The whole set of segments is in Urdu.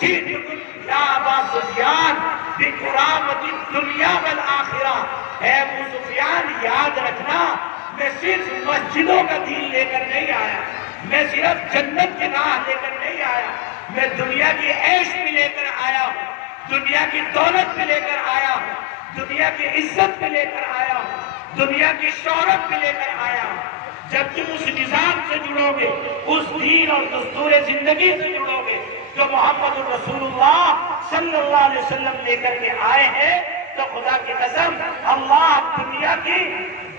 جئتکم یا ابا سفیان بقرامۃ الدنیا والآخرہ، اے ابو سفیان یاد رکھنا میں صرف مسجدوں کا دین لے کر نہیں آیا، میں صرف جنت کی راہ لے کر نہیں آیا، میں دنیا کی عیش بھی لے کر آیا ہوں، دنیا کی دولت بھی لے کر آیا ہوں، دنیا کی عزت بھی لے کر آیا ہوں، دنیا کی شہرت بھی لے کر آیا ہوں۔ جب تم اس نظام سے جڑو گے، اس دین اور دستور زندگی سے جڑو گے جو محمد رسول اللہ صلی اللہ علیہ وسلم لے کر کے آئے ہیں، تو خدا کی قسم اللہ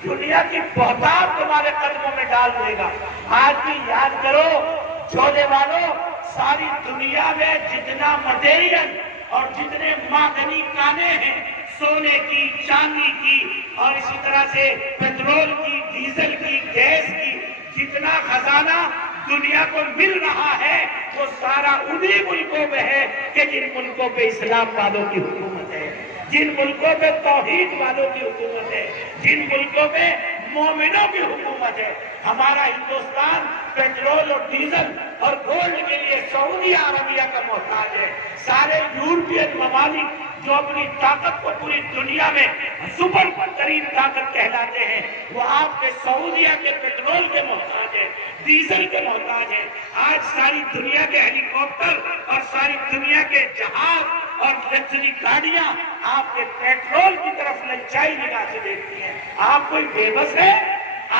دنیا کی بہتات تمہارے قدموں میں ڈال دے گا۔ آج بھی یاد کرو چھوڑے والوں، ساری دنیا میں جتنا مٹیریل اور جتنے معدنی کانیں ہیں، سونے کی، چاندی کی اور اسی طرح سے پیٹرول کی، ڈیزل کی، گیس کی، جتنا خزانہ دنیا کو مل رہا ہے وہ سارا انہی ملکوں میں ہے کہ جن ملکوں پہ اسلام والوں کی حکومت ہے، جن ملکوں پہ توحید والوں کی حکومت ہے، جن ملکوں پہ مومنوں کی حکومت ہے۔ ہمارا ہندوستان پیٹرول اور ڈیزل اور گولڈ کے لیے سعودی عربیہ کا محتاج ہے۔ سارے یورپین ممالک جو اپنی طاقت کو پوری دنیا میں سپر ترین طاقت کہلاتے ہیں، وہ آپ کے سعودیہ کے پیٹرول کے محتاج ہے، ڈیزل کے محتاج ہے۔ آج ساری دنیا کے ہیلی کاپٹر اور ساری دنیا کے جہاز اور لگژری گاڑیاں آپ کے پیٹرول کی طرف للچائی نگاہ سے دیکھتی ہیں۔ آپ کوئی بے بس ہے؟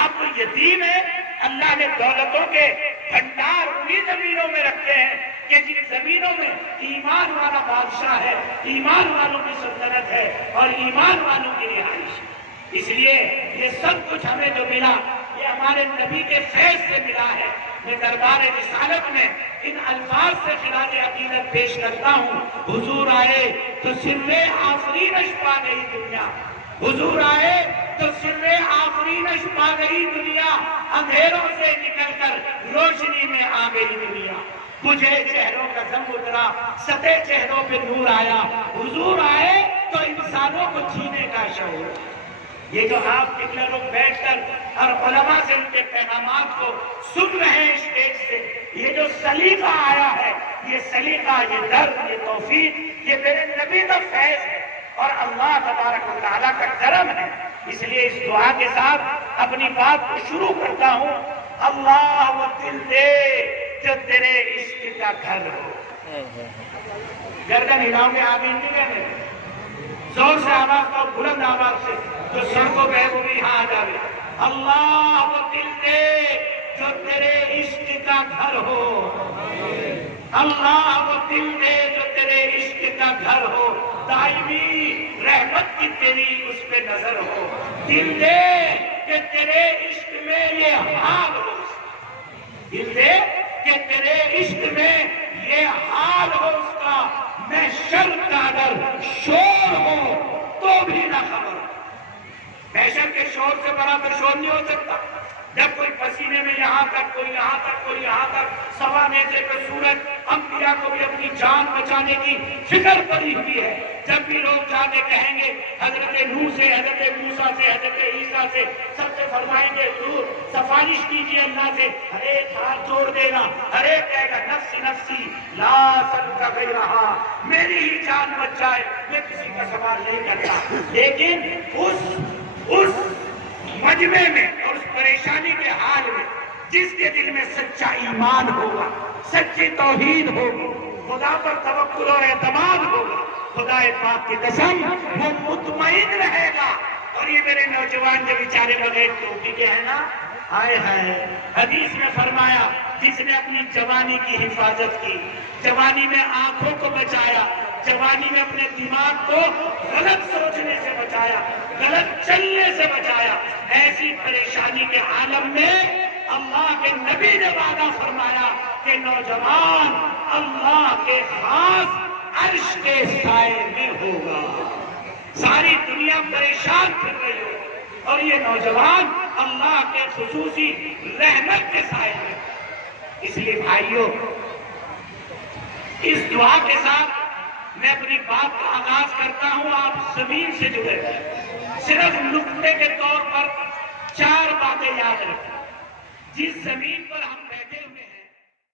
آپ کوئی یتیم ہے؟ اللہ نے دولتوں کے بھنڈار انہی زمینوں میں رکھے ہیں کہ جن زمینوں میں ایمان والا بادشاہ ہے، ایمان والوں کی سلطنت ہے اور ایمان والوں کی رہائش۔ اس لیے یہ سب کچھ ہمیں جو ملا یہ ہمارے نبی کے فیض سے ملا ہے۔ میں دربار رسالت میں ان الفاظ سے خراج عقیدت پیش کرتا ہوں، حضور آئے تو سر آفرینش پا گئی دنیا، حضور آئے تو سر آفرینش پا گئی دنیا، اندھیروں سے نکل کر روشنی میں آ گئی دنیا، بجھے چہروں کا ضم اترا، سطح چہروں پہ نور آیا، حضور آئے تو انسانوں کو جینے کا شعور۔ یہ جو آپ کتنے لوگ بیٹھ کر اور علماء سے ان کے پیغامات کو سن رہے ہیں اسٹیج سے، یہ جو سلیقہ آیا ہے، یہ سلیقہ، یہ درد، یہ توفیق، یہ میرے نبی کا فیض ہے اور اللہ تبارک و تعالیٰ کا کرم ہے۔ اس لیے اس دعا کے ساتھ اپنی بات کو شروع کرتا ہوں۔ اللہ وہ دل دے جو تیرے عشق کا گھر ہو۔ گردن ہلاؤ گے آمین نہیں کہنے؟ زور سے آواز کا، بلند آواز سے، جو سڑکوں پہ ہے وہ بھی یہاں آ جائے۔ اللہ وہ دل دے جو تیرے عشق کا گھر ہو، اللہ وہ دل دے جو تیرے عشق کا گھر ہو، دائمی رحمت کی تیری اس پہ نظر ہو، دل دے کہ تیرے عشق میں یہ حال ہو، دل دے کہ تیرے عشق میں یہ حال ہو اس کا، میں شر کا اگر شور ہو تو بھی نہ خبر۔ محشر کے شور سے بڑا تو شور نہیں ہو سکتا، جب کوئی پسینے میں یہاں تک، کوئی یہاں تک، کوئی یہاں تک، سوا نیزے پہ سورج، انبیاء کو بھی اپنی جان بچانے کی فکر پڑی ہوئی ہے۔ جب بھی لوگ جا کے کہیں گے حضرت نوح سے، حضرت موسیٰ سے، حضرت عیسیٰ سے، سب سے فرمائیں گے حضور سفارش کیجئے اللہ سے، ہر ایک ہاتھ جوڑ دینا، ہر ایک کہے گا نفسی نفسی لا اسألک غیرہا، میری ہی جان بچ جائے، میں کسی کا سوال نہیں کرتا۔ لیکن اس مجمع میں اور اس پریشانی کے حال میں جس کے دل میں سچا ایمان ہوگا، سچی توحید ہوگی، خدا پر توکل اور اعتماد ہوگا، خدا پاک کی قسم وہ مطمئن رہے گا۔ اور یہ میرے نوجوان جو بیچارے بغیر ٹوپی کے ہیں نا، آئے ہائے، حدیث میں فرمایا جس نے اپنی جوانی کی حفاظت کی، جوانی میں آنکھوں کو بچایا، جوانی میں اپنے دماغ کو غلط سوچنے سے بچایا، غلط چلنے سے بچایا، ایسی پریشانی کے عالم میں اللہ کے نبی نے وعدہ فرمایا کہ نوجوان اللہ کے خاص عرش کے سائے میں ہوگا۔ ساری دنیا پریشان پھر رہی ہو اور یہ نوجوان اللہ کے خصوصی رحمت کے سائے میں۔ اس لیے بھائیوں، اس دعا کے ساتھ میں اپنی بات کا آغاز کرتا ہوں۔ آپ زمین سے جڑے ہیں، صرف نقطے کے طور پر 4 باتیں یاد رکھیں۔ جس زمین پر ہم